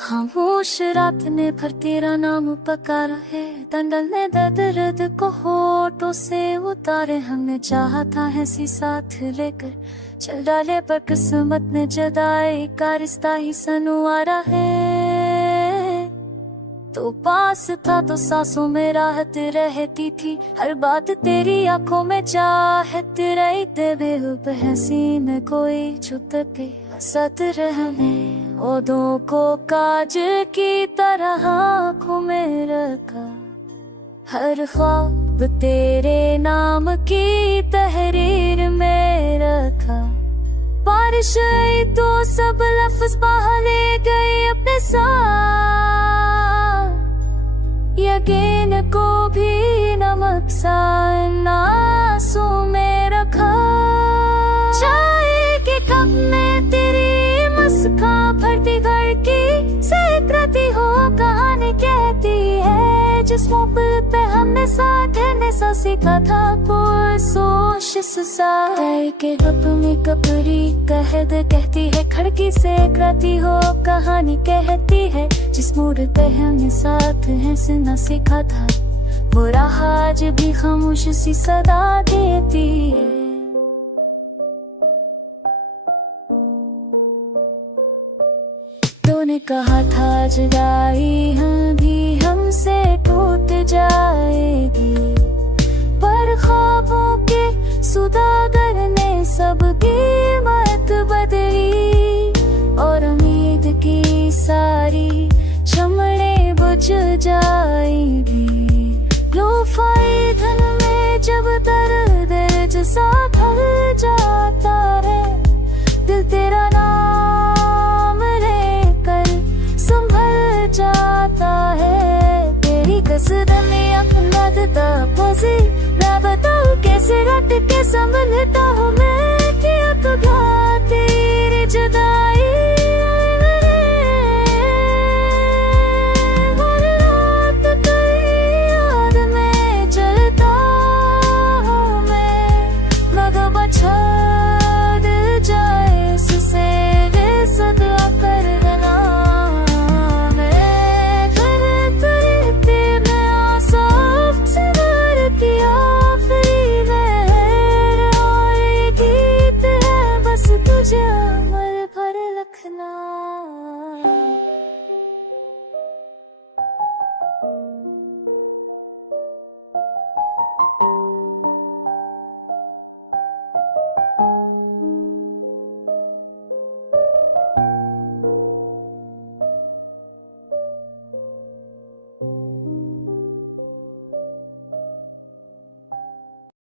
खामोश रात ने भर तेरा नाम पुकारा है, दंडल ने दर्द को होठों से उतारे। हमने चाहा था ऐसी साथ लेकर चल डाले, पर किस्मत ने जदाई का रिश्ता ही सनुआरा है। तो पास था तो सांसों में राहत रहती थी, हर बात तेरी आंखों में चाहत रहते। बेहसी में कोई छुप के हंसत रहने, ओदों को काज की तरह आंखों में रखा। हर ख्वाब तेरे नाम की तहरीर में रखा। बारिश आई तो सब लफ्ज बहा ले गए अपने साथ, यकीन को भी नमक सा आंसू में रखा। चाय के कप में तेरी मुस्कान भरती घर की सेक्रती हो कहानी कहती है, जिस मोबाइल पे हमने साथ रहने सा सीखा था पुरसोश सुसाई के रब में कपरी कहद कहती है, खड़की से कराती हो कहानी कहती है, जिस मोड़ पे हमने साथ है सुना सीखा था, वो राह आज भी खामोश सी सदा देती है। तूने कहा था जुदाई हम भी हमसे टूट जाएगी, पर ख्वाबों के सुदागर ने सब कीमत बदली, और उम्मीद की सारी शमलें बुझ जाएंगी। लोफाई धन में जब दर्द जैसा ढल जाता है, दिल तेरा नाम लेकर संभल जाता है। तेरी कसरत में अपना दता फंसी, मैं बताऊं कैसे रट के संभलता हूँ मैं, कि अब